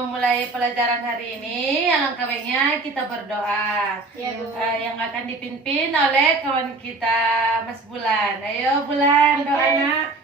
memulai pelajaran hari ini, alangkah baiknya kita berdoa. Ya, Bu. Yang akan dipimpin oleh kawan kita, Mas Bulan. Ayo Bulan, doa nak.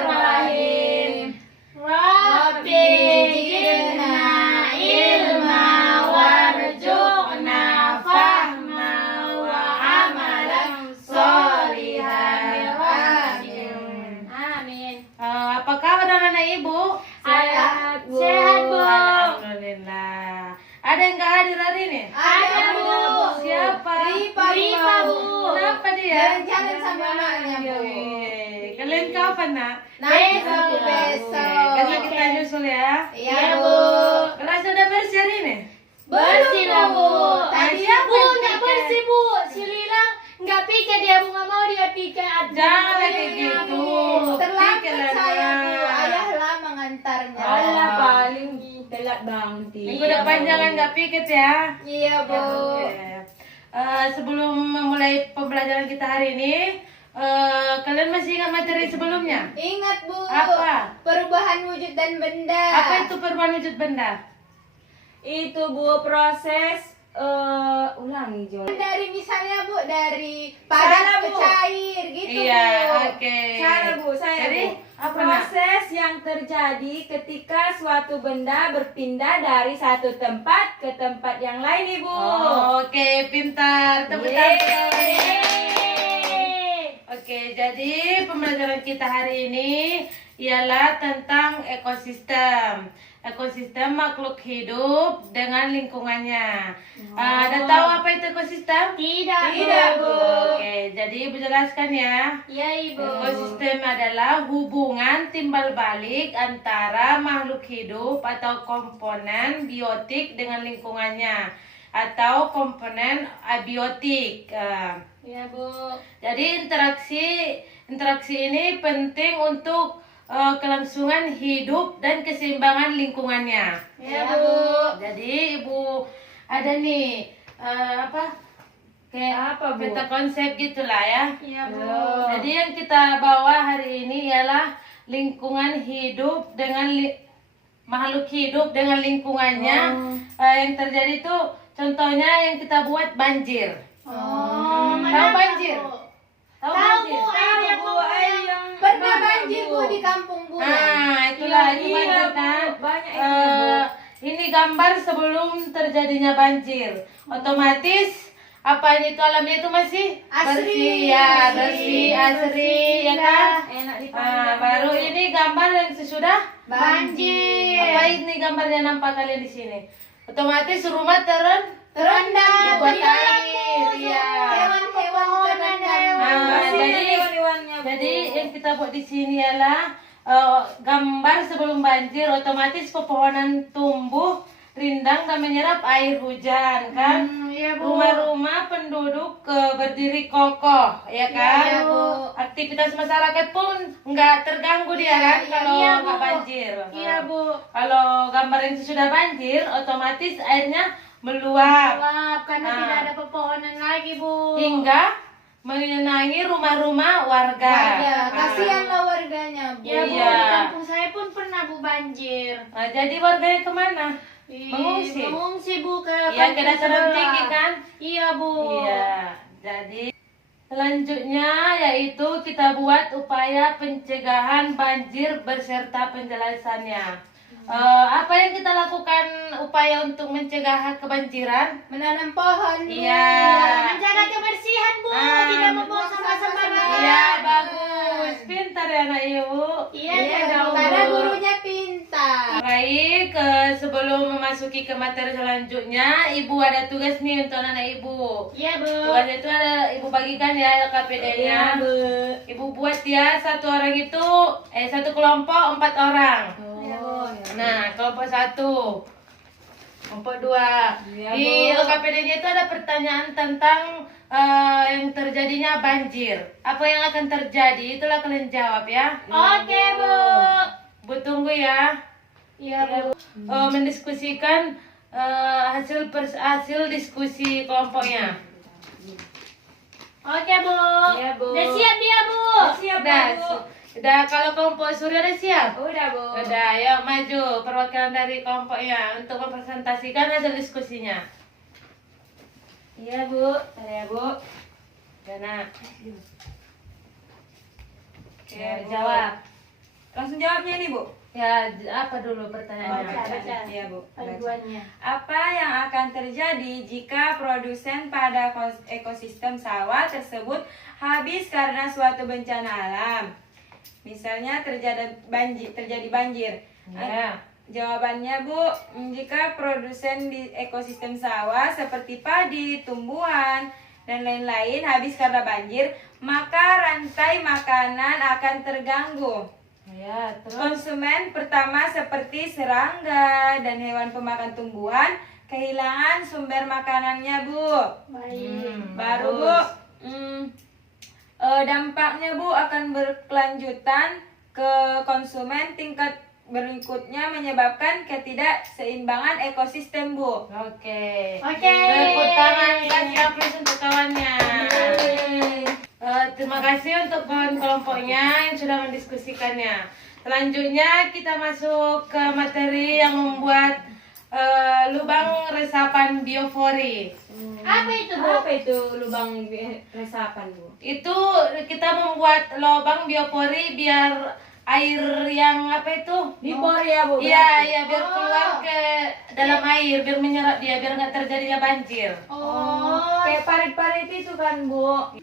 Bismillahirrahmanirrahim. Rabbi zidna ilma warzuqna fahma wa amalan sholihan. Amin. Amin. Apa kabar anak-anak ibu? Sehat, Bu. Sehat, Bu. Alhamdulillah. Ada yang nggak hadir hari ini? Ada, Bu. Siapa? Rifa, Bu. Kenapa dia? Jalan-jalan sama anaknya, Bu. Kalian kapan nak? Besok. Besok kita nyusul ya. Iya, Bu. Kelas sudah bersih hari ini? Bersih lah, Bu. Tadi siapa Bu, yang nggak piket? bersih, Bu. Si Lila nggak piket dia, Bu. Nggak mau dia piket. Jangan kayak gitu. Terlambat Piket, saya, Bu. Lana. Ayah lah mengantarnya. Alah, paling telat banget. Minggu depan jangan nggak piket ya. Iya, Bu. Oke. Sebelum memulai pembelajaran kita hari ini, kalian masih ingat materi sebelumnya? Ingat, Bu. Apa? Perubahan wujud dan benda. Apa itu perubahan wujud benda? Itu, Bu, proses ulangi, Jo. Dari misalnya, Bu, dari padat ke cair gitu, Iya, Bu. oke. Cara, Bu, saya, Jadi, Bu. apa nak? Proses yang terjadi ketika suatu benda berpindah dari satu tempat ke tempat yang lain, Ibu. Oke, pintar. Tepuk tangan. Oke, jadi pembelajaran kita hari ini ialah tentang ekosistem. Ekosistem makhluk hidup dengan lingkungannya. Ada tahu apa itu ekosistem? Tidak, Tidak, Bu. Oke, jadi Ibu jelaskan ya. Ya, Ibu. Ekosistem adalah hubungan timbal balik antara makhluk hidup atau komponen biotik dengan lingkungannya atau komponen abiotik. Ya, Bu. Jadi interaksi ini penting untuk kelangsungan hidup dan keseimbangan lingkungannya. Ya, Bu. Jadi Ibu ada nih kayak Apa, Bu? peta konsep gitulah ya. Ya, Bu. Jadi yang kita bawa hari ini ialah lingkungan hidup dengan makhluk hidup dengan lingkungannya. Yang terjadi itu contohnya yang kita buat banjir. Tahu banjir? Tahu banjir? Bu, yang Pernah banjir, Bu, di kampung, Bu. Itulah itu Iya, banjir Bu. kan. Banyak ini, Bu. Ini gambar sebelum terjadinya banjir. Otomatis apa itu alamnya itu masih Asri. bersih ya, bersih, asri ya kan. Enak dipandang. Baru ini gambar yang sesudah Banjir. apa ini gambarnya nampak kalian di sini? Otomatis rumah Terendam buat di air, iya. Hewan-hewan terendam. Bersih jadi hewan-hewannya, Bu. Jadi yang kita buat di sini ialah gambar sebelum banjir. Otomatis pepohonan tumbuh rindang dan menyerap air hujan kan. Iya, Bu. Rumah-rumah penduduk berdiri kokoh ya kan. Iya, Bu. Aktivitas masyarakat pun nggak terganggu dia kan kalau iya, nggak Bu. banjir. Iya, Bu. Kalau gambar yang sudah banjir, otomatis airnya meluap Wah, karena Ah. tidak ada pepohonan lagi, Bu. hingga mengenangi rumah-rumah warga. Kasihanlah warganya, Bu. Ya, Bu, Iya. di kampung saya pun pernah, Bu, banjir. Jadi warganya kemana? Ih, Mengungsi? Mengungsi, Bu, ke Iya, ke kampung dataran sebelah. tinggi kan? Iya, Bu. Iya. Jadi selanjutnya yaitu kita buat upaya pencegahan banjir beserta penjelasannya. Apa yang kita lakukan upaya untuk mencegah kebanjiran? Menanam pohon, Bu. Iya. Menjaga kebersihan, Bu. Ah, Tidak membuang sampah-sampah. Iya, bagus. Pintar ya anak ibu. Iya, Iya, Bu. karena gurunya pintar. Baik, sebelum memasuki ke materi selanjutnya, Ibu ada tugas nih untuk anak ibu. Iya, Bu. Tugasnya itu ada Ibu bagikan ya LKPD-nya. Iya, Bu. Ibu buat ya satu orang itu, satu kelompok 4 orang. Nah, kelompok 1, kelompok 2. Iya, Di Bu. LKPD-nya itu ada pertanyaan tentang yang terjadinya banjir. Apa yang akan terjadi? Itulah kalian jawab ya. Oke, Bu. Bu tunggu ya. Iya, Bu. Mendiskusikan hasil diskusi kelompoknya. Oke, Bu. Iya, Bu. Udah siap dia, Bu. Siap, Udah, Bu. udah kalau kelompok Surya udah siap? Udah, Bu. Udah, yuk maju perwakilan dari kelompoknya untuk mempresentasikan hasil diskusinya. Iya, Bu. Ada ya, Bu. Gana. Oke, Ya, Bu. jawab. Langsung jawabnya nih, Bu. Ya, apa dulu pertanyaannya? Baca. Iya, Bu. Baca. Panduannya. Apa yang akan terjadi jika produsen pada ekosistem sawah tersebut habis karena suatu bencana alam? Misalnya terjadi banjir. Ya. Jawabannya, Bu, jika produsen di ekosistem sawah seperti padi, tumbuhan, dan lain-lain habis karena banjir, maka rantai makanan akan terganggu. Ya, terus Konsumen pertama seperti serangga dan hewan pemakan tumbuhan kehilangan sumber makanannya, Bu. Baik. Baru, Bu, dampaknya, Bu, akan berkelanjutan ke konsumen. Tingkat berikutnya menyebabkan ketidakseimbangan ekosistem, Bu. Oke. Oke. Tepuk tangan, kasih aplaus untuk kawannya. Terima kasih untuk kawan kelompoknya yang sudah mendiskusikannya. Selanjutnya kita masuk ke materi yang membuat lubang resapan biofori. Apa itu, Bu? Apa itu lubang resapan, Bu? Itu kita membuat lubang biopori biar air yang apa itu? Dibor ya, Bu? Iya, iya biar keluar ke dalam air, biar menyerap dia, biar nggak terjadinya banjir. Oh. Kayak parit-parit itu kan, Bu?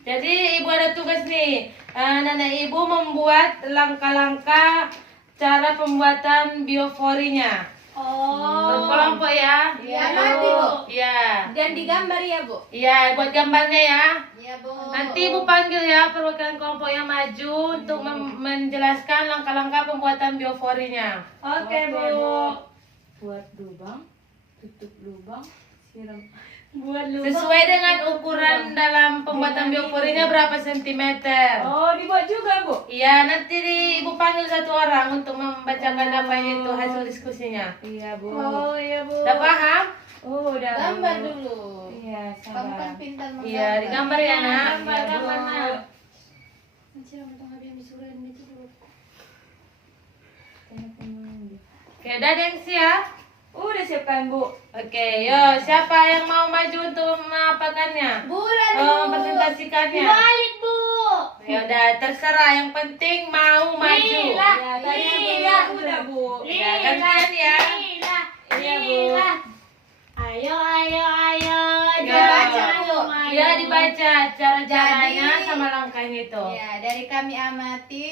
Jadi ibu ada tugas nih, nenek ibu membuat langkah-langkah cara pembuatan bioforinya. Oh. Berkelompok ya? Iya, nanti, Bu. Iya. Dan digambar ya, Bu? Iya, buat gambarnya ya. Iya, Bu. Nanti ibu panggil ya perwakilan kelompok yang maju untuk menjelaskan langkah-langkah pembuatan bioforinya. Oke, Bu. Buat lubang, tutup lubang, siram. Buat lubang. Sesuai dengan ukuran dalam pembuatan bioforinya berapa sentimeter. Oh, dibuat juga, Bu? Iya, nanti ibu panggil satu orang untuk membacakan apa itu hasil diskusinya. Iya, Bu. Oh, iya, Bu. Udah paham? Oh, udah. Gambar Bu. dulu. Iya, Kamu kan sabar. pintar menggambar. Iya, digambar ya, Nak. Gambar, Iya, Bu. gambar, Nak. Nanti orang tahu habis misuran itu, Bu. Oke, udah ada yang siap? Udah siapkan, Bu. Oke, yuk siapa yang mau maju untuk mengapakannya? Bulan, Oh, Bu. presentasikannya. Balik, Bu. Ya udah, terserah. Yang penting mau maju. Lila. Ya, tadi Lila. udah, Bu. Ya, gantian ya. Lila. Iya, Bu. Lila. Ayo, ayo, ayo. Ya. Dibaca, Bu. Iya, dibaca cara-caranya Jadi- sama langkahnya itu. Ya, dari kami amati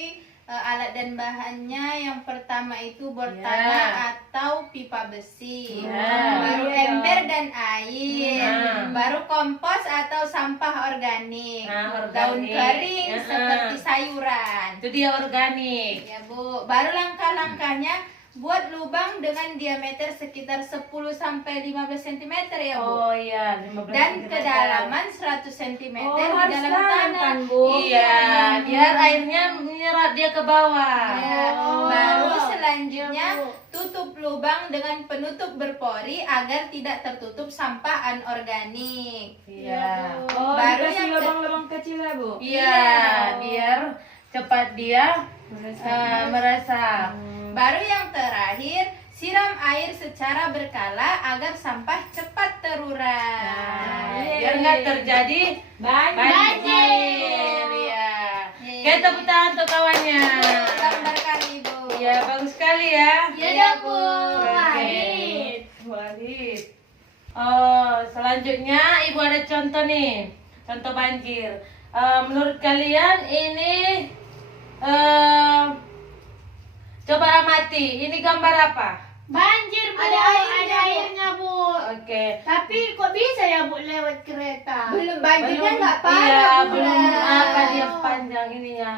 alat dan bahannya yang pertama itu bor Ya. tanah atau pipa besi, Ya. baru Iya ember dong. dan air, Nah. baru kompos atau sampah organik, Nah, daun organik. kering Ya. seperti sayuran. Itu dia organik. Ya, Bu. Baru langkah-langkahnya buat lubang dengan diameter sekitar 10 sampai 15 cm ya, Bu. Oh iya, 15 Dan cm. kedalaman 100 cm Oh, di harus dalam dalam tanah. kan, Bu? Iya, biar airnya menyerap dia ke bawah. Ya, Oh. baru selanjutnya Ya, Bu. tutup lubang dengan penutup berpori agar tidak tertutup sampah anorganik. Iya. Oh, Baru dikasih yang lubang-lubang kecil ya, Bu? Iya, biar cepat dia meresap. Baru yang terakhir, siram air secara berkala agar sampah cepat terurai. Nah, Yeay. biar nggak terjadi banjir. Iya. Oke, tepuk tangan untuk kawannya. Gambar kali, Bu. Iya, bagus sekali ya. Ya, dah, Bu. Oke. Adit. Walid. Oh, selanjutnya ibu ada contoh nih, contoh banjir. Menurut kalian ini coba amati, ini gambar apa? Banjir, Bu. Ada airnya, Ada Bu. airnya, Bu. Oke. Tapi kok bisa ya, Bu, lewat kereta? Belum banjirnya nggak Iya, parah, Bu. belum apa dia panjang ininya.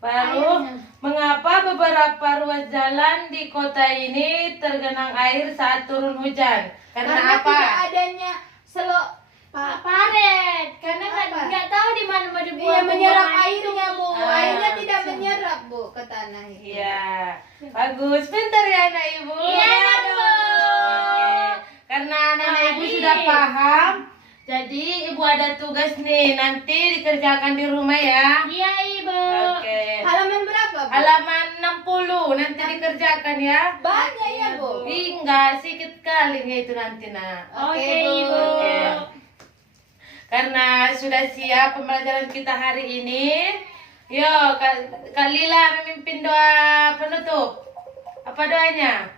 Baru Airnya. mengapa beberapa ruas jalan di kota ini tergenang air saat turun hujan? Karena apa? tidak adanya selok. Pak Paret, karena Apa? nggak tahu di mana mau dibuang. Iya, menyerap buangan airnya, Bu. Ah. Airnya tidak menyerap, Bu, ke tanah itu. Iya, bagus, pintar ya anak ibu. Iya, Bu. Oke. Karena anak ibu Baik. sudah paham, Jadi Ibu ada tugas nih, nanti dikerjakan di rumah ya. Iya, Ibu. Oke. Halaman berapa, Bu? Halaman 60 nanti dikerjakan ya. Banyak ya, Bu? Ih, enggak, sedikit kali nih itu nanti nak. Oke, Bu. Ibu. Oke. Karena sudah siap pembelajaran kita hari ini, yuk Kak Lila memimpin doa penutup. Apa doanya?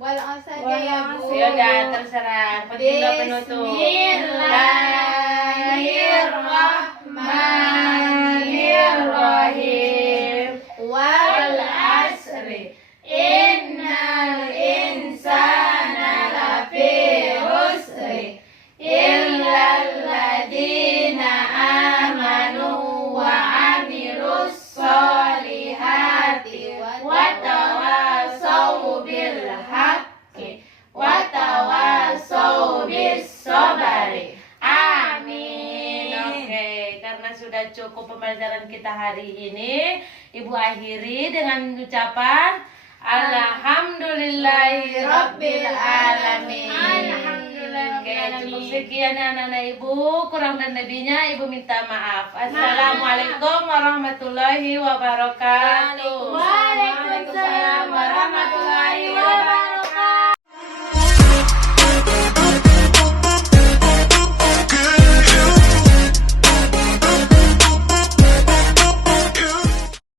Walau saja ya, Bu. Ya udah terserah. Penting doa penutup. Bismillahirrahmanirrahim. Wal asri. Innal insana lafi khusri. Illal ladzina amanu wa amilus solihati wa tawassaw bil haqqi wa tawassaw bis sabri. Amin. Oke, karena sudah cukup pembelajaran kita hari ini, Ibu akhiri dengan ucapan Alhamdulillahi Rabbil Alamin. Oke, cukup sekian anak-anak Ibu, kurang dan lebihnya Ibu minta maaf. Assalamualaikum warahmatullahi wabarakatuh. Waalaikumsalam